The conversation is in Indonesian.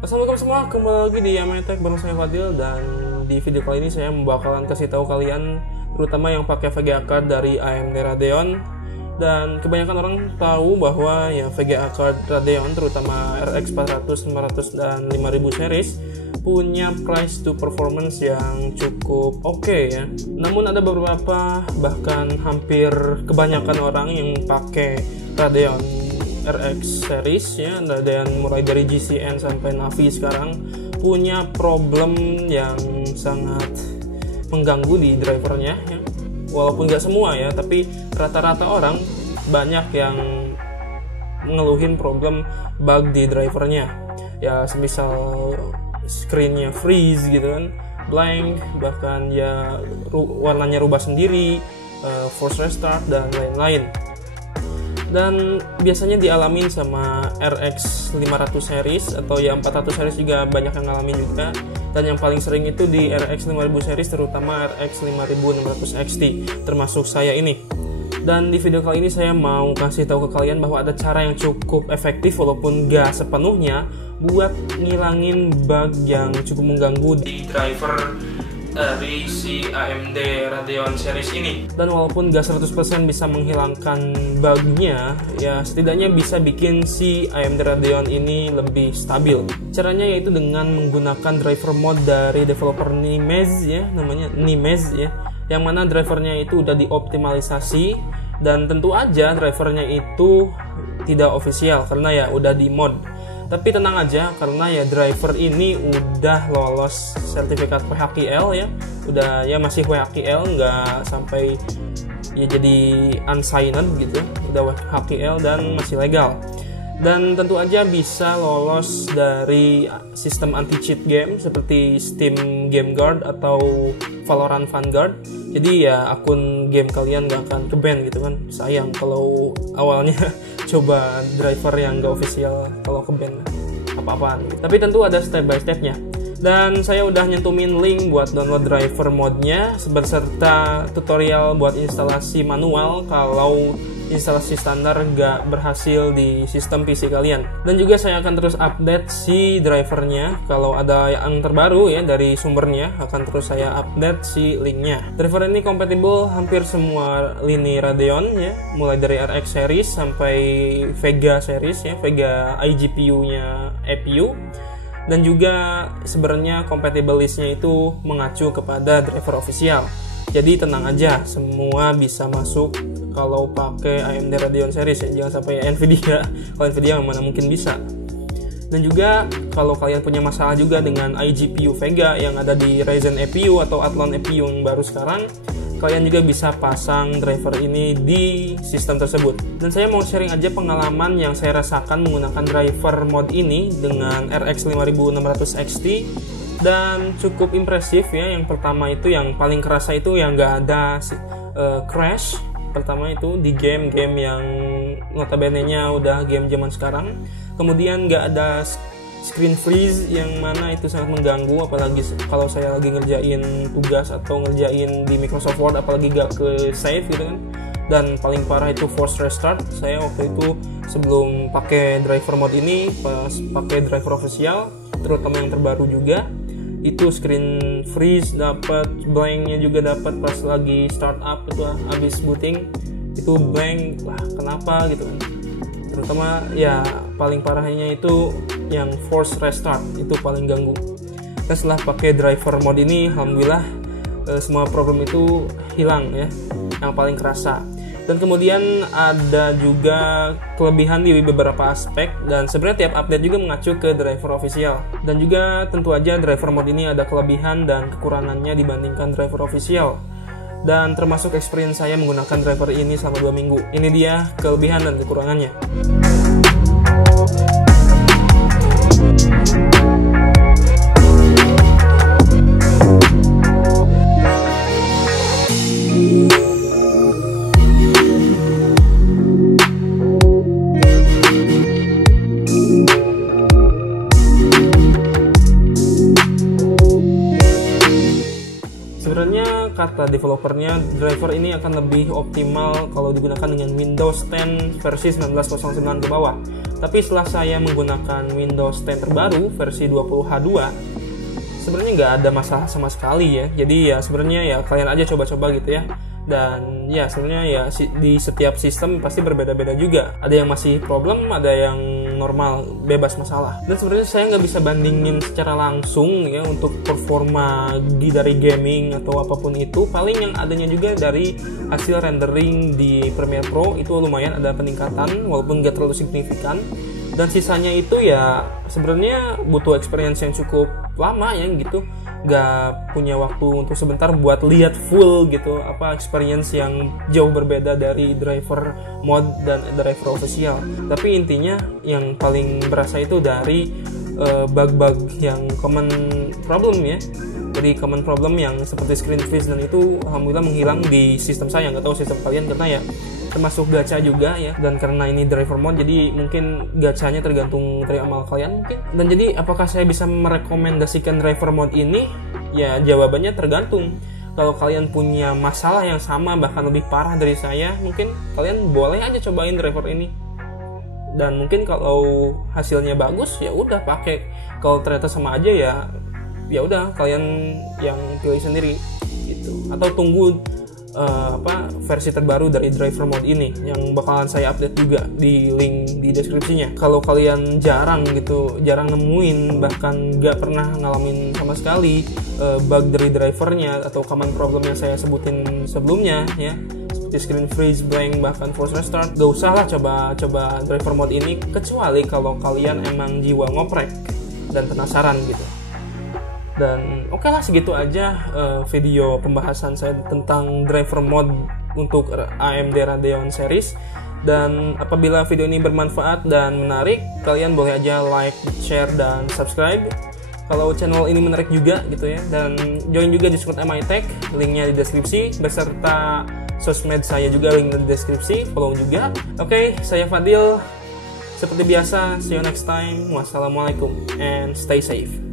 Assalamualaikum semua, kembali lagi di Yamaha Tech bareng saya Fadil. Dan di video kali ini saya bakalan kasih tahu kalian, terutama yang pakai VGA card dari AMD Radeon. Dan kebanyakan orang tahu bahwa ya VGA card Radeon, terutama RX 400, 500 dan 5000 series, punya price to performance yang cukup oke ya. Namun ada beberapa, bahkan hampir kebanyakan orang yang pakai Radeon RX series ya, dan mulai dari GCN sampai Navi sekarang punya problem yang sangat mengganggu di drivernya ya. Walaupun nggak semua ya, tapi rata-rata orang banyak yang ngeluhin problem bug di drivernya ya, semisal screennya freeze gitu kan, blank, bahkan ya warnanya rubah sendiri, force restart dan lain-lain. Dan biasanya dialamin sama RX 500 series atau ya 400 series juga banyak yang ngalamin juga. Dan yang paling sering itu di RX 5000 series, terutama RX 5600 XT, termasuk saya ini. Dan di video kali ini saya mau kasih tahu ke kalian bahwa ada cara yang cukup efektif walaupun gak sepenuhnya buat ngilangin bug yang cukup mengganggu di driver dari si AMD Radeon series ini. Dan walaupun gak 100% bisa menghilangkan bugnya, ya setidaknya bisa bikin si AMD Radeon ini lebih stabil. Caranya yaitu dengan menggunakan driver mode dari developer Nimez ya, namanya Nimez ya, yang mana drivernya itu udah dioptimalisasi. Dan tentu aja drivernya itu tidak official karena ya udah di mod. Tapi tenang aja, karena ya driver ini udah lolos sertifikat WHQL ya, udah ya masih WHQL, nggak sampai ya jadi unsigned gitu, udah WHQL dan masih legal. Dan tentu aja bisa lolos dari sistem anti-cheat game seperti Steam Game Guard atau Valorant Vanguard. Jadi ya akun game kalian nggak akan ke-ban gitu kan. Sayang kalau awalnya coba driver yang nggak official, kalau ke-ban apa-apaan. Tapi tentu ada step by stepnya. Dan saya udah nyentumin link buat download driver modnya beserta tutorial buat instalasi manual kalau instalasi standar nggak berhasil di sistem PC kalian. Dan juga saya akan terus update si drivernya, kalau ada yang terbaru ya dari sumbernya akan terus saya update si linknya. Driver ini kompatibel hampir semua lini Radeon ya, mulai dari RX series sampai Vega series ya, Vega iGPU-nya APU. Dan juga sebenarnya compatible listnya itu mengacu kepada driver official. Jadi tenang aja, semua bisa masuk kalau pakai AMD Radeon series ya, jangan sampai Nvidia. Kalau Nvidia mana mungkin bisa. Dan juga kalau kalian punya masalah juga dengan iGPU Vega yang ada di Ryzen APU atau Athlon APU yang baru sekarang, kalian juga bisa pasang driver ini di sistem tersebut. Dan saya mau sharing aja pengalaman yang saya rasakan menggunakan driver mod ini dengan RX 5600 XT. Dan cukup impresif ya. Yang pertama itu yang paling kerasa itu yang nggak ada crash. Pertama itu di game-game yang notabene-nya udah game zaman sekarang. Kemudian nggak ada screen freeze yang mana itu sangat mengganggu, apalagi kalau saya lagi ngerjain tugas atau ngerjain di Microsoft Word, apalagi nggak ke save gitu kan. Dan paling parah itu force restart. Saya waktu itu sebelum pakai driver mod ini, pas pakai driver official, terutama yang terbaru juga, itu screen freeze dapat, blanknya juga dapat pas lagi startup itu habis booting itu blank. Lah kenapa gitu kan. Terutama ya paling parahnya itu yang force restart, itu paling ganggu. Dan setelah pakai driver mode ini alhamdulillah semua problem itu hilang ya, yang paling kerasa. Dan kemudian ada juga kelebihan di beberapa aspek, dan sebenarnya tiap update juga mengacu ke driver official. Dan juga tentu aja driver mode ini ada kelebihan dan kekurangannya dibandingkan driver official. Dan termasuk experience saya menggunakan driver ini selama 2 minggu. Ini dia kelebihan dan kekurangannya. Kata kata developernya, driver ini akan lebih optimal kalau digunakan dengan Windows 10 versi 19.09 ke bawah. Tapi setelah saya menggunakan Windows 10 terbaru versi 20H2, sebenarnya nggak ada masalah sama sekali ya. Jadi ya sebenarnya ya kalian aja coba-coba gitu ya. Dan ya sebenarnya ya di setiap sistem pasti berbeda-beda juga. Ada yang masih problem, ada yang normal, bebas masalah. Dan sebenarnya saya nggak bisa bandingin secara langsung ya untuk performa dari gaming atau apapun itu. Paling yang adanya juga dari hasil rendering di Premiere Pro itu lumayan ada peningkatan walaupun nggak terlalu signifikan. Dan sisanya itu ya sebenarnya butuh experience yang cukup lama ya gitu, nggak punya waktu untuk sebentar buat lihat full gitu apa experience yang jauh berbeda dari driver mod dan driver official. Tapi intinya yang paling berasa itu dari bug-bug yang common problem ya. Jadi common problem yang seperti screen freeze dan itu alhamdulillah menghilang di sistem saya, nggak tahu sistem kalian karena ya termasuk gacha juga ya, dan karena ini driver mod jadi mungkin gachanya tergantung dari amal kalian mungkin. Dan jadi apakah saya bisa merekomendasikan driver mod ini? Ya jawabannya tergantung. Kalau kalian punya masalah yang sama bahkan lebih parah dari saya, mungkin kalian boleh aja cobain driver ini. Dan mungkin kalau hasilnya bagus ya udah pakai. Kalau ternyata sama aja ya udah kalian yang pilih sendiri gitu. Atau tunggu versi terbaru dari driver mod ini yang bakalan saya update juga di link di deskripsinya. Kalau kalian jarang nemuin bahkan nggak pernah ngalamin sama sekali bug dari drivernya atau common problem yang saya sebutin sebelumnya ya, seperti screen freeze, blank, bahkan force restart, gak usah lah coba driver mod ini, kecuali kalau kalian emang jiwa ngoprek dan penasaran gitu. Dan oke lah, segitu aja video pembahasan saya tentang driver mod untuk AMD Radeon series. Dan apabila video ini bermanfaat dan menarik, kalian boleh aja like, share, dan subscribe kalau channel ini menarik juga gitu ya. Dan join juga Discord MITech, linknya di deskripsi, beserta sosmed saya juga link di deskripsi, follow juga. Oke, saya Fadil. Seperti biasa, see you next time. Wassalamualaikum and stay safe.